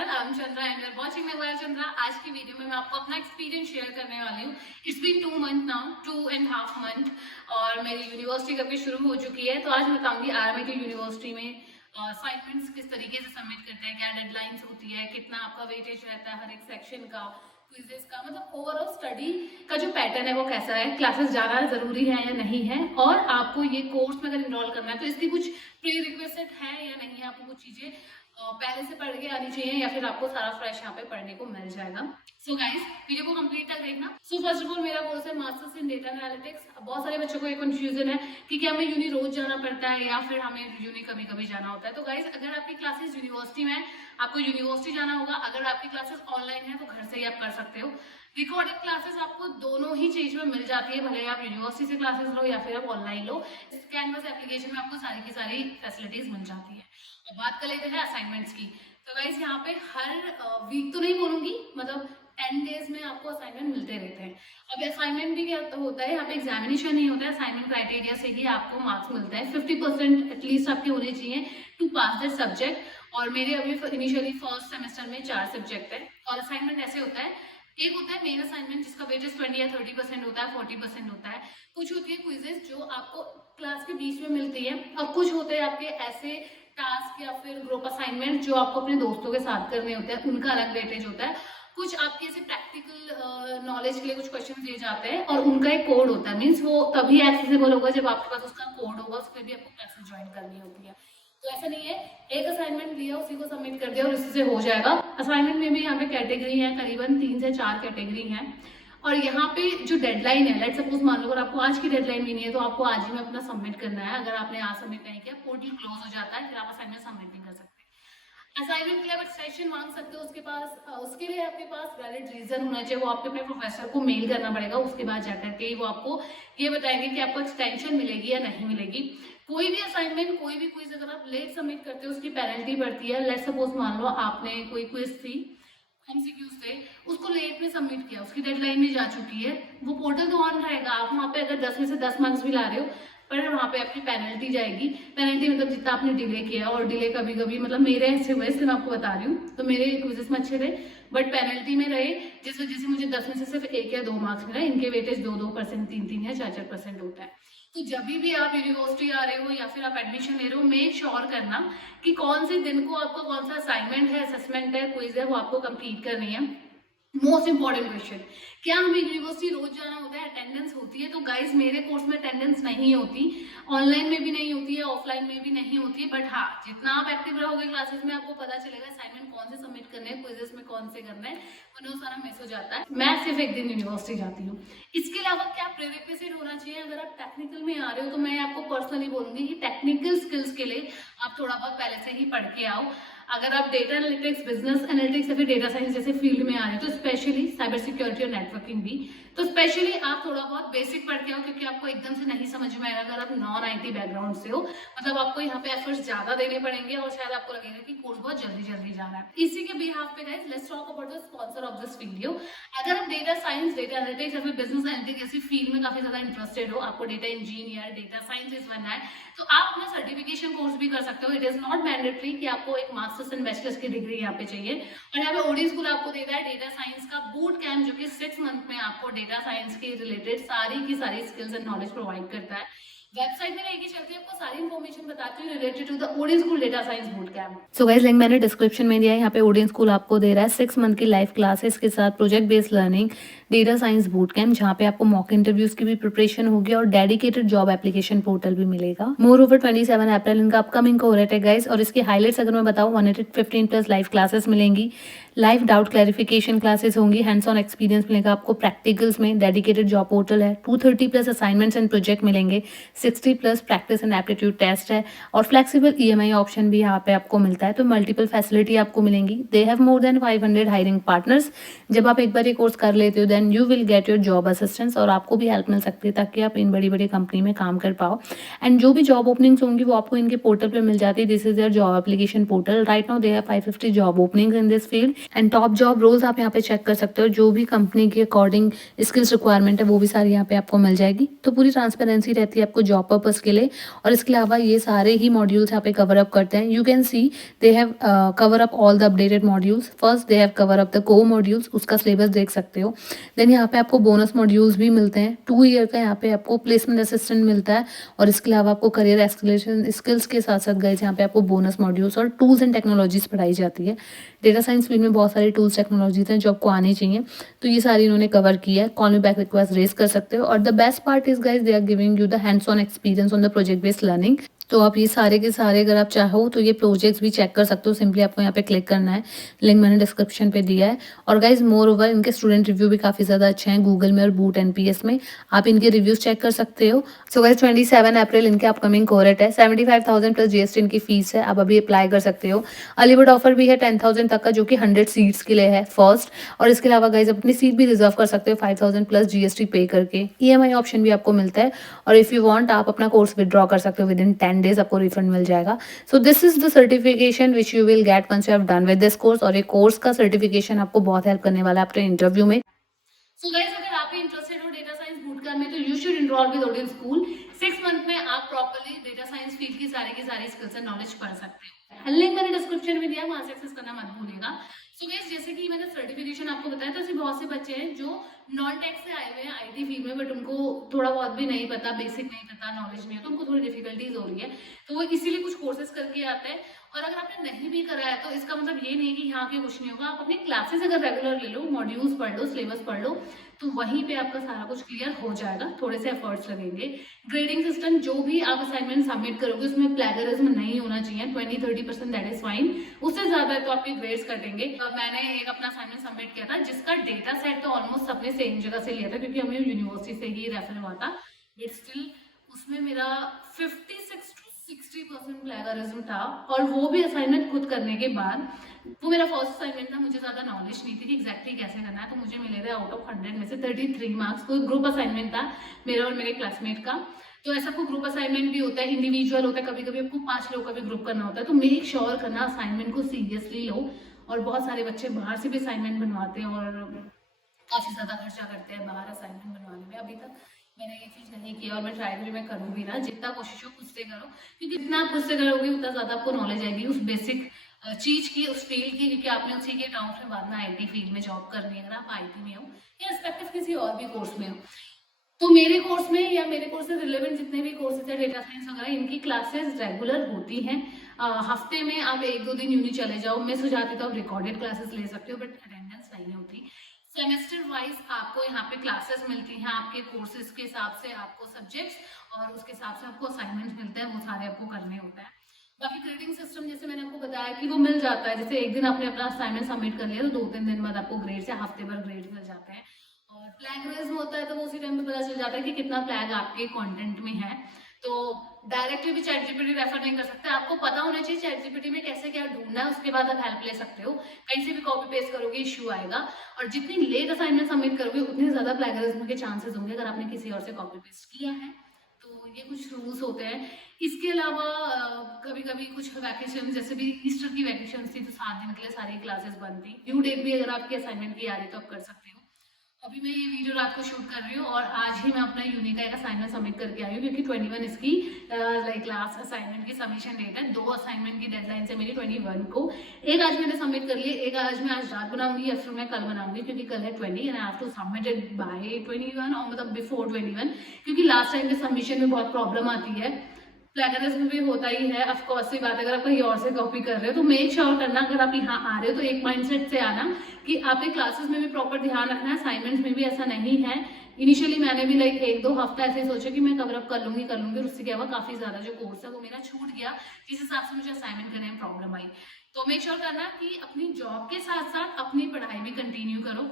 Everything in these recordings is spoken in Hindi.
Channel I am Chandra and you are watching my wire Chandra. आज की वीडियो में मैं आपको अपना एक्सपीरियंस शेयर करने वाली हूँ। It's been 2 month now, 2.5 month और मेरी यूनिवर्सिटी कभी शुरू हो चुकी है। तो आज मैं बताऊंगी आरएमआईटी यूनिवर्सिटी में असाइनमेंट्स किस तरीके से सबमिट करते हैं, क्या डेडलाइंस होती है, कितना आपका वेटेज रहता है हर एक सेक्शन का, क्विजेस का, मतलब ओवरऑल स्टडी का जो पैटर्न है वो कैसा है, क्लासेस जाना जरूरी है या नहीं है, और आपको ये कोर्स में अगर इनरोल करना है तो इसकी कुछ प्री रिक्वेस्ट है या नहीं है, आपको कुछ चीजें पहले से पढ़ के आनी चाहिए या फिर आपको सारा फ्रेश यहाँ पे पढ़ने को मिल जाएगा। सो गाइस वीडियो को कंप्लीट तक देखना। सो फर्स्ट ऑफ ऑल मेरा कोर्स है मास्टर्स इन डेटा एनालिटिक्स। बहुत सारे बच्चों को ये कंफ्यूजन है कि क्या हमें यूनी रोज जाना पड़ता है या फिर हमें यूनी कभी कभी जाना होता है। तो गाइस अगर आपकी क्लासेस यूनिवर्सिटी में है, आपको यूनिवर्सिटी जाना होगा। अगर आपकी क्लासेस ऑनलाइन है तो घर से ही आप कर सकते हो। रिकॉर्डेड क्लासेस आपको दोनों ही चीज में मिल जाती है, भले आप यूनिवर्सिटी से क्लासेस लो या फिर आप ऑनलाइन लो। इस कैनवस एप्लीकेशन में आपको सारी की सारी फैसिलिटीज मिल जाती है। अब बात कर लेते हैं असाइनमेंट्स की। तो गाइस यहाँ पे हर वीक तो नहीं बोलूंगी, मतलब 10 डेज में आपको असाइनमेंट मिलते रहते हैं। अब असाइनमेंट भी क्या होता है, यहाँ पे एग्जामिनेशन नहीं होता है, असाइनमेंट क्राइटेरिया से ही आपको मार्क्स मिलता है। 50% एटलीस्ट आपके होने चाहिए टू पास दैट सब्जेक्ट। और मेरे अभी इनिशियली फर्स्ट सेमेस्टर में 4 सब्जेक्ट है। और असाइनमेंट ऐसे होता है, एक होता है मेन असाइनमेंट जिसका वेटेज 20 या 30% होता है, 40% होता है। कुछ होती है क्विजेस जो आपको क्लास के बीच में मिलती है, और कुछ होते हैं आपके ऐसे टास्क या फिर ग्रुप असाइनमेंट जो आपको अपने दोस्तों के साथ करने होते हैं, उनका अलग वेटेज होता है। कुछ आपके ऐसे प्रैक्टिकल नॉलेज के लिए कुछ क्वेश्चन दिए जाते हैं और उनका एक कोड होता है, मीन्स वो तभी एक्सेसिबल होगा जब आपके पास उसका कोड होगा, उस पर भी आपको क्लासेस ज्वाइन करनी होती है। तो ऐसा नहीं है एक असाइनमेंट दिया उसी को सबमिट कर दिया और इसी से हो जाएगा। असाइनमेंट में भी यहाँ पे कैटेगरी है, करीबन 3 से 4 कैटेगरी है। और यहाँ पे जो डेडलाइन है, लेट्स सपोज मान लो अगर आपको आज की डेडलाइन भी नहीं है तो आपको आज ही में अपना सबमिट करना है। अगर आपने आज सबमिट नहीं किया पोर्टल क्लोज हो जाता है, फिर आप असाइनमेंट सबमिट नहीं कर सकते। असाइनमेंट के लिए आप एक्सटेंशन मांग सकते हो, उसके लिए आपके पास वैलिड रीजन होना चाहिए। वो आपके अपने प्रोफेसर को मेल करना पड़ेगा, उसके बाद जाकर के वो आपको ये बताएंगे कि आपको एक्सटेंशन मिलेगी या नहीं मिलेगी। कोई भी असाइनमेंट, कोई भी क्विज अगर आप लेट सबमिट करते हो उसकी पेनल्टी पड़ती है। लेट्स सपोज मान लो आपने कोई क्विज थी, एमसीक्यूज थे, उसको लेट में सबमिट किया, उसकी डेडलाइन भी जा चुकी है, वो पोर्टल तो ऑन रहेगा। आप वहाँ पे अगर 10 में से 10 मार्क्स भी ला रहे हो, पर वहाँ पे आपकी पेनल्टी जाएगी। पेनल्टी मतलब जितना आपने डिले किया, और डिले कभी कभी मतलब मेरे ऐसे हुए, इसलिए मैं आपको बता रही हूँ। तो मेरे क्विजेस में अच्छे थे बट पेनल्टी में रहे, जिस वजह से मुझे 10 में से सिर्फ 1 या 2 मार्क्स मिला। इनके वेटेज 2-2%, 3-3 या 4-4% होता है। तो जब भी आप यूनिवर्सिटी आ रहे हो या फिर आप एडमिशन ले रहे हो, मेक श्योर करना कि कौन से दिन को आपको कौन सा असाइनमेंट है, असेसमेंट है, क्विज है, वो आपको कंप्लीट करनी है। मोस्ट इंपॉर्टेंट क्वेश्चन, क्या हमें यूनिवर्सिटी रोज जाना होता है, अटेंडेंस होती है? तो गाइस मेरे कोर्स में अटेंडेंस नहीं होती, ऑनलाइन में भी नहीं होती है, ऑफलाइन में भी नहीं होती है। बट हाँ, जितना आप एक्टिव रहोगे क्लासेस में आपको पता चलेगा असाइनमेंट कौन से सबमिट करने हैं, क्विजेस में कौन से करना है, वरना सारा मिस हो जाता है। मैं सिर्फ एक दिन यूनिवर्सिटी जाती हूँ। इसके अलावा क्या प्रीरिक्विजिट होना चाहिए? अगर आप टेक्निकल में आ रहे हो तो मैं आपको पर्सनली बोलूंगी कि टेक्निकल स्किल्स के लिए आप थोड़ा बहुत पहले से ही पढ़ के आओ। अगर आप डेटा एनालिटिक्स, बिजनेस एनालिटिक्स या फिर डेटा साइंस जैसे फील्ड में आ रहे हो, तो स्पेशली साइबर सिक्योरिटी और नेटवर्किंग भी, तो स्पेशली आप थोड़ा बहुत बेसिक पढ़ के आओ, क्योंकि आपको एकदम से नहीं समझ में आएगा अगर आप नॉन आईटी बैकग्राउंड से हो। मतलब आपको यहाँ पे एफर्ट्स ज्यादा देने पड़ेंगे और शायद आपको लगेगा कि कोर्स बहुत जल्दी जल्दी जा रहा है। इसी के बिहाफ पे guys let's talk about the sponsor of this video. अगर आप डेटा साइंस, डेटा एनालिटिक्स या फिर बिजनेस एनालिटिक्स जैसी फील्ड में काफी ज्यादा इंटरेस्टेड हो, आपको डेटा इंजीनियर, डेटा साइंटिस्ट बनना है, तो आप अपना सर्टिफिकेशन कोर्स भी कर सकते हो। इट इज नॉट मैंडेटरी कि आपको एक मास्टर्स एंड बैचलर्स की डिग्री यहाँ पे चाहिए। और यहाँ पे ओडी स्कूल आपको देता है डेटा साइंस का बूट कैंप, जो कि 6 मंथ में आपको डेटा साइंस के रिलेटेड सारी की सारी स्किल्स एंड नॉलेज प्रोवाइड करता है। वेबसाइट में लेके चलती है, आपको सारी इन्फॉर्मेशन बताती हूँ related to the Odin school data science boot camp. So guys link मैंने डिस्क्रिप्शन में दिया है। यहाँ पे ओडियन स्कूल आपको दे रहा है 6 मंथ की लाइव क्लासेस के साथ project based learning, data science boot camp, जहाँ पे आपको मॉक इंटरव्यूज की भी प्रिपरेशन होगी और डेडिकेटेड जॉब एप्लीकेशन पोर्टल भी मिलेगा। मोर ओवर 27 अप्रैल इनका अपकमिंग कोहॉर्ट है गाइस। और इसकी हाईलाइट्स अगर मैं बताऊँ, 115+ लाइव क्लासेस मिलेंगी, लाइव डाउट क्लैरिफिकेशन क्लासेस होंगी, हैंड्स ऑन एक्सपीरियंस मिलेगा आपको प्रैक्टिकल्स में, डेडिकेटेड जॉब पोर्टल है, 230+ असाइनमेंट्स एंड प्रोजेक्ट मिलेंगे, 60+ प्रैक्टिस एंड एप्टीट्यूड टेस्ट है, और फ्लेक्सिबल ईएमआई ऑप्शन भी यहाँ पे आपको मिलता है। तो मल्टीपल फैसिलिटी आपको मिलेंगी। They have more than 500 hiring partners. जब आप एक बार ये कोर्स कर लेते हो, then then you will get your job assistance, और आपको भी हेल्प मिल सकती है ताकि आप इन बड़ी बड़ी कंपनी में काम कर पाओ। एंड जो भी जॉब ओपनिंग्स होंगी वो आपको इनके पोर्टल पे मिल जाती है। This is there job application portal. Right now they have 550 job openings in this field and top job roles आप यहाँ पे चेक कर सकते हो। जो भी कंपनी के अकॉर्डिंग स्किल्स रिक्वायरमेंट है वो भी सारी यहाँ पे आपको मिल जाएगी। तो पूरी ट्रांसपेरेंसी रहती है आपको जॉब पर्पस के लिए। और इसके अलावा ये सारे ही मॉड्यूल्स यहाँ पे कवर अप करते हैं। You can see they have cover up all the updated modules. First they have cover up the core modules, उसका सिलेबस देख सकते हो। देन यहाँ पे आपको बोनस मॉड्यूल्स भी मिलते हैं। 2 ईयर का यहाँ पे आपको प्लेसमेंट असिस्टेंट मिलता है। और इसके अलावा आपको करियर एस्केलेशन स्किल्स के साथ साथ गाइस यहाँ पे आपको बोनस मॉड्यूल्स और टूल्स एंड टेक्नोलॉजीज पढ़ाई जाती है। डेटा साइंस फील्ड में बहुत सारी टूल्स टेक्नोलॉजीज हैं जो आपको आनी चाहिए, तो ये सारी इन्होंने कवर किया है। Call me back request raise कर सकते हो। और the best part is guys they are giving you the hands on experience on the project based learning. तो आप ये सारे के सारे अगर आप चाहो तो ये प्रोजेक्ट्स भी चेक कर सकते हो। सिंपली आपको यहाँ पे क्लिक करना है, लिंक मैंने डिस्क्रिप्शन पे दिया है। और गाइज मोर ओवर इनके स्टूडेंट रिव्यू भी काफ़ी ज़्यादा अच्छे हैं गूगल में और बूट एनपीएस में, आप इनके रिव्यूज चेक कर सकते हो। सो गाइज 27 अप्रैल इनके अपकमिंग कोरेट है। 75,000 प्लस जीएसटी इनकी फीस है, आप अभी अप्लाई कर सकते हो। अलीवुड ऑफर भी है 10,000 तक का, जो कि 100 सीट्स के लिए है फर्स्ट। और इसके अलावा गाइज अपनी सीट भी रिजर्व कर सकते हो 5,000 प्लस जीएसटी पे करके। ईएमआई ऑप्शन भी आपको मिलता है। और इफ़ यू वांट आप अपना कोर्स विदड्रॉ कर सकते हो विद इन 10 डेज, आपको रिफंड मिल जाएगा। So this is the certification which you will get once you have done with this course. और ये कोर्स का सर्टिफिकेशन आपको बहुत हेल्प करने वाला है अपने इंटरव्यू में। सो गाइस, अगर आप भी इंटरेस्टेड हो डेटा साइंस बूटकैम्प में तो you should enroll with Odin school. 6 month में आप प्रॉपर्ली डेटा साइंस फील्ड की सारी स्किल्स एंड नॉलेज पढ़ सकते हो। लिंक मैंने डिस्क्रिप्शन में दिया, वहां से एक्सेस करना मत भूलिएगा। सो गाइस, जैसे कि मैंने सर्टिफिकेशन आपको बताया, तो ऐसे बहुत से बच्चे हैं जो नॉन टेक से आए हुए हैं आईटी फील्ड में, बट उनको थोड़ा बहुत भी नहीं पता, बेसिक नहीं पता, नॉलेज नहीं है, तो उनको थोड़ी डिफिकल्टीज हो रही है। तो वो इसीलिए कुछ कोर्सेज करके आते हैं। और अगर आपने नहीं भी करा है तो इसका मतलब ये नहीं कि यहाँ के कुछ नहीं होगा। आप अपनी क्लासेस अगर रेगुलर ले लो, मॉड्यूल्स पढ़ लो, सिलेबस पढ़ लो, तो वहीं पे आपका सारा कुछ क्लियर हो जाएगा। थोड़े से एफर्ट्स लगेंगे। ग्रेडिंग सिस्टम, जो भी आप असाइनमेंट सबमिट करोगे उसमें प्लेगरिज्म नहीं होना चाहिए। 20-30% दैट इज फाइन। उससे ज्यादा है तो आपके ग्रेड्स कटेंगे। मैंने एक अपना असाइनमेंट सबमिट किया था जिसका डेटा सेट तो ऑलमोस्ट सबने सेम जगह से लिया था, क्योंकि हमें यूनिवर्सिटी से ही रेफर हुआ था, बट स्टिल उसमें मेरा 56 to 60% प्लेगरिज्म था। और वो भी असाइनमेंट खुद करने के बाद। वो मेरा फर्स्ट असाइनमेंट था, मुझे ज़्यादा नॉलेज नहीं थी कि एग्जैक्टली कैसे करना है, तो मुझे मिले थे आउट ऑफ 100 में से 33 मार्क्स। कोई ग्रुप असाइनमेंट था मेरा और मेरे क्लासमेट का। तो ऐसा कोई ग्रुप असाइनमेंट भी होता है, इंडिविजुअल होता है, कभी कभी आपको 5 लोग का भी ग्रुप करना होता है। तो मेक श्योर करना असाइनमेंट को सीरियसली लो। और बहुत सारे बच्चे बाहर से भी असाइनमेंट बनवाते हैं और काफ़ी ज़्यादा खर्चा करते हैं बाहर असाइनमेंट बनवाने में। अभी तक मैंने ये चीज़ नहीं की और मैं ट्राई भी मैं करूँगी ना। जितना कोशिश हो खुद से करो, क्योंकि जितना आप खुद से करोगे उतना ज़्यादा आपको नॉलेज आएगी उस बेसिक चीज़ की, उस फील्ड की, क्योंकि आपने उसी के टर्म्स में बाद में आईटी फील्ड में जॉब करनी है। अगर आप आईटी में हो या रिस्पेक्टिव किसी और भी कोर्स में हो, तो मेरे कोर्स में या मेरे कोर्स से रिलेवेंट जितने भी कोर्सेज है डेटा साइंस वगैरह, इनकी क्लासेस रेगुलर होती हैं। हफ्ते में आप 1-2 दिन यूनी चले जाओ, मिस हो जाती तो आप रिकॉर्डेड क्लासेस ले सकते हो, बट अटेंडेंस नहीं होती। सेमेस्टर वाइज आपको यहाँ पे क्लासेस मिलती हैं, आपके कोर्सेज के हिसाब से आपको सब्जेक्ट्स और उसके हिसाब से आपको असाइनमेंट मिलते हैं, वो सारे आपको करने होते हैं। बाकी ग्रेडिंग सिस्टम जैसे मैंने आपको बताया कि वो मिल जाता है। जैसे एक दिन आपने अपना असाइनमेंट सबमिट कर लिया तो 2-3 दिन बाद आपको ग्रेड्स या हफ्ते भर ग्रेड मिल जाते हैं। और प्लैगरिज्म होता है तो वो उसी टाइम पे पता चल जाता है कि कितना प्लैग आपके कंटेंट में है। तो डायरेक्टली भी चैट जीपीटी रेफर नहीं कर सकते, आपको पता होना चाहिए चैट जीपीटी में कैसे क्या ढूंढना है, उसके बाद आप हेल्प ले सकते हो। कहीं से भी कॉपी पेस्ट करोगे इश्यू आएगा। और जितनी लेट असाइनमेंट सबमिट करोगे उतने ज्यादा प्लैगरिज्म के चांसेस होंगे अगर आपने किसी और से कॉपी पेस्ट किया है। तो ये कुछ रूल्स होते हैं। इसके अलावा कभी कभी कुछ वैकेशन, जैसे भी ईस्टर की वैकेशन थी तो 7 दिन के लिए सारी क्लासेस बंद थी। ड्यू डेट भी अगर आपकी असाइनमेंट की आ रही तो आप कर सकते हो। अभी मैं ये वीडियो रात को शूट कर रही हूँ और आज ही मैं अपना यूनिक का एक असाइनमेंट सबमिट करके आई हूँ, क्योंकि 21 इसकी लाइक लास्ट असाइनमेंट की सबमिशन डेट है। 2 असाइनमेंट की डेडलाइन है मेरी 21 को। एक आज मैंने सबमिट कर लिए, एक आज मैं आज रात बनाऊंगी या फिर मैं कल बनाऊंगी, क्योंकि कल है 20 and I have to submit it by 21 और मतलब बिफोर 21, क्योंकि लास्ट टाइम के सबमिशन में बहुत प्रॉब्लम आती है। प्लैगरिज्म भी होता ही है, ऑफकोर्स सी बात है। अगर आप कहीं और से कॉपी कर रहे हो तो मेक श्योर करना, अगर आप यहाँ आ रहे हो तो एक माइंडसेट से आना कि आपके क्लासेस में भी प्रॉपर ध्यान रखना है, असाइनमेंट्स में भी ऐसा नहीं है। इनिशियली मैंने भी लाइक 1-2 हफ्ता ऐसे सोचा कि मैं कवर अप कर लूंगी और उससे क्या हुआ, काफी ज्यादा जो कोर्स है वो मेरा छूट गया, जिस हिसाब से मुझे असाइनमेंट करने में प्रॉब्लम आई। तो मेक श्योर करना कि अपनी जॉब के साथ साथ अपनी पढ़ाई भी कंटिन्यू करो।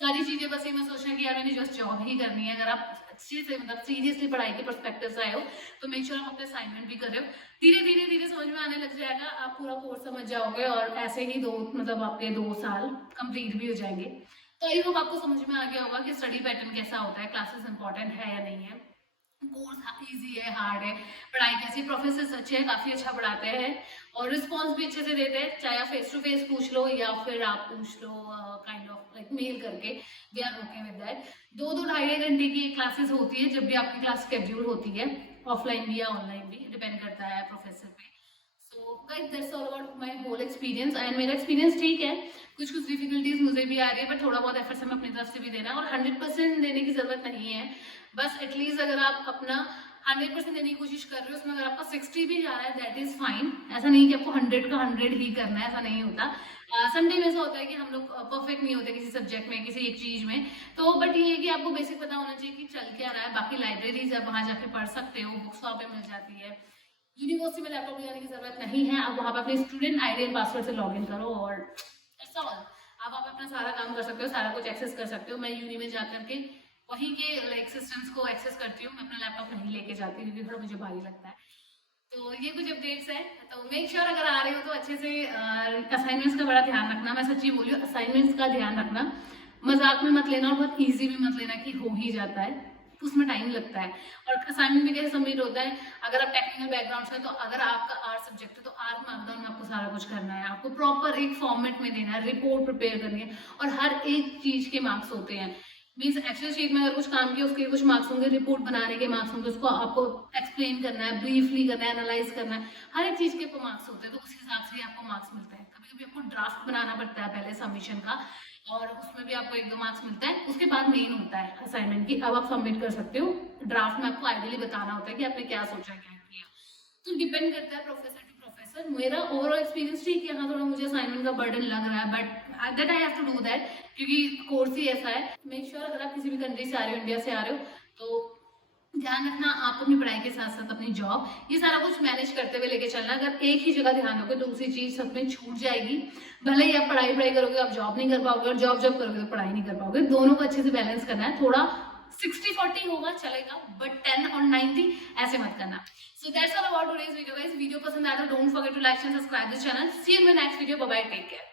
सारी चीजें बस ये मैं सोचना कि यार मैंने जस्ट जॉब ही करनी है। अगर आप अच्छे से मतलब सीरियसली पढ़ाई के पर्सपेक्टिव से आए हो तो मेक श्योर आप अपने असाइनमेंट भी कर रहे हो। धीरे धीरे समझ में आने लग जाएगा, आप पूरा कोर्स समझ जाओगे और ऐसे ही 2 मतलब आपके 2 साल कंप्लीट भी हो जाएंगे। तो आई होप आपको समझ में आ गया होगा कि स्टडी पैटर्न कैसा होता है, क्लासेस इंपॉर्टेंट है या नहीं है, कोर्स इजी है हार्ड है, पढ़ाई कैसी, प्रोफेसर अच्छे हैं, काफी अच्छा पढ़ाते हैं और रिस्पॉन्स भी अच्छे से देते हैं, चाहे आप फेस टू फेस पूछ लो या फिर आप पूछ लो काइंड ऑफ लाइक मेल करके, we are okay with that. 2-2 ढाई घंटे की क्लासेस होती है जब भी आपकी क्लास शेड्यूल होती है, ऑफलाइन भी या ऑनलाइन भी, डिपेंड करता है प्रोफेसर पे। So guys that's all about my whole experience and मेरा एक्सपीरियंस ठीक है, कुछ कुछ डिफिकल्टीज मुझे भी आ रही है बट थोड़ा बहुत एफर्ट्स हमें अपनी तरफ से भी देना है और 100% देने की जरूरत नहीं है, बस एटलीस्ट अगर आप अपना 100% देने की कोशिश कर रहे हो, उसमें अगर आपका 60 भी जा रहा है दैट इज फाइन। ऐसा नहीं कि आपको 100 का 100 ही करना है, ऐसा नहीं होता। समटाइम ऐसा होता है कि हम लोग परफेक्ट नहीं होते किसी सब्जेक्ट में, किसी एक चीज में, तो बट ये है कि आपको बेसिक पता होना चाहिए कि चल क्या रहा है। बाकी लाइब्रेरीज आप वहाँ जाके पढ़ सकते हो, बुक्स वहाँ पे मिल जाती है, यूनिवर्सिटी में लैपटॉप ले जाने की जरूरत नहीं है, आप वहाँ पे अपने स्टूडेंट आईडी एंड पासवर्ड से लॉग इन करो और दैट्स ऑल। आप वहाँ पे अपना सारा काम कर सकते हो, सारा कुछ एक्सेस कर सकते हो। मैं यूनी में जाकर के वहीं के लाइक सिस्टम्स को एक्सेस करती हूँ, मैं अपना लैपटॉप नहीं लेके जाती क्योंकि थोड़ा मुझे भारी लगता है। तो ये कुछ अपडेट्स है, तो मेक श्योर अगर आ रहे हो तो अच्छे से असाइनमेंट्स का बड़ा ध्यान रखना। मैं सच्ची बोली हूँ, असाइनमेंट्स का ध्यान रखना, मजाक में मत लेना और बहुत ईजी भी मत लेना कि हो ही जाता है, उसमें टाइम लगता है। और असाइनमेंट भी कैसे सबमिट होता है, अगर आप टेक्निकल बैकग्राउंड से, तो अगर आपका आर्ट सब्जेक्ट है तो आर्ट मार्कडाउन में आपको सारा कुछ करना है, आपको प्रॉपर एक फॉर्मेट में देना है, रिपोर्ट प्रिपेयर करनी है और हर एक चीज के मार्क्स होते हैं। मीन्स एक्सेल शीट में अगर कुछ काम किया उसके कुछ मार्क्स होंगे, रिपोर्ट बनाने के मार्क्स होंगे, उसको आपको एक्सप्लेन करना है, ब्रीफली करना है, एनालाइज करना है, हर एक चीज के मार्क्स होते हैं, तो उस हिसाब से ही आपको मार्क्स मिलते हैं। कभी कभी आपको ड्राफ्ट बनाना पड़ता है पहले सबमिशन का और उसमें भी आपको 1-2 मार्क्स मिलता है, उसके बाद मेन होता है असाइनमेंट की, अब आप सबमिट कर सकते हो। ड्राफ्ट में आपको आइडियली बताना होता है कि आपने क्या सोचा, क्या किया, तो डिपेंड करता है प्रोफेसर टू प्रोफेसर। मेरा ओवरऑल एक्सपीरियंस ठीक है, हाँ थोड़ा मुझे असाइनमेंट का बर्डन लग रहा है but that I have to do that क्योंकि कोर्स ही ऐसा है। मेक श्योर अगर आप किसी भी कंट्री से आ रहे हो, इंडिया से आ रहे हो, तो ध्यान रखना आप अपनी पढ़ाई के साथ साथ अपनी जॉब, ये सारा कुछ मैनेज करते हुए लेके चलना। अगर एक ही जगह ध्यान दोगे तो दूसरी चीज सब में छूट जाएगी। भले ही आप पढ़ाई करोगे आप जॉब नहीं कर पाओगे और जॉब करोगे तो पढ़ाई नहीं कर पाओगे, दोनों को अच्छे से बैलेंस करना है। थोड़ा 60-40 होगा चलेगा बट 10 और 90 ऐसे मत करना। So that's all about today's video guys. Video पसंद आया तो don't forget to like and subscribe this channel. See you in my next video. Bye bye, take care.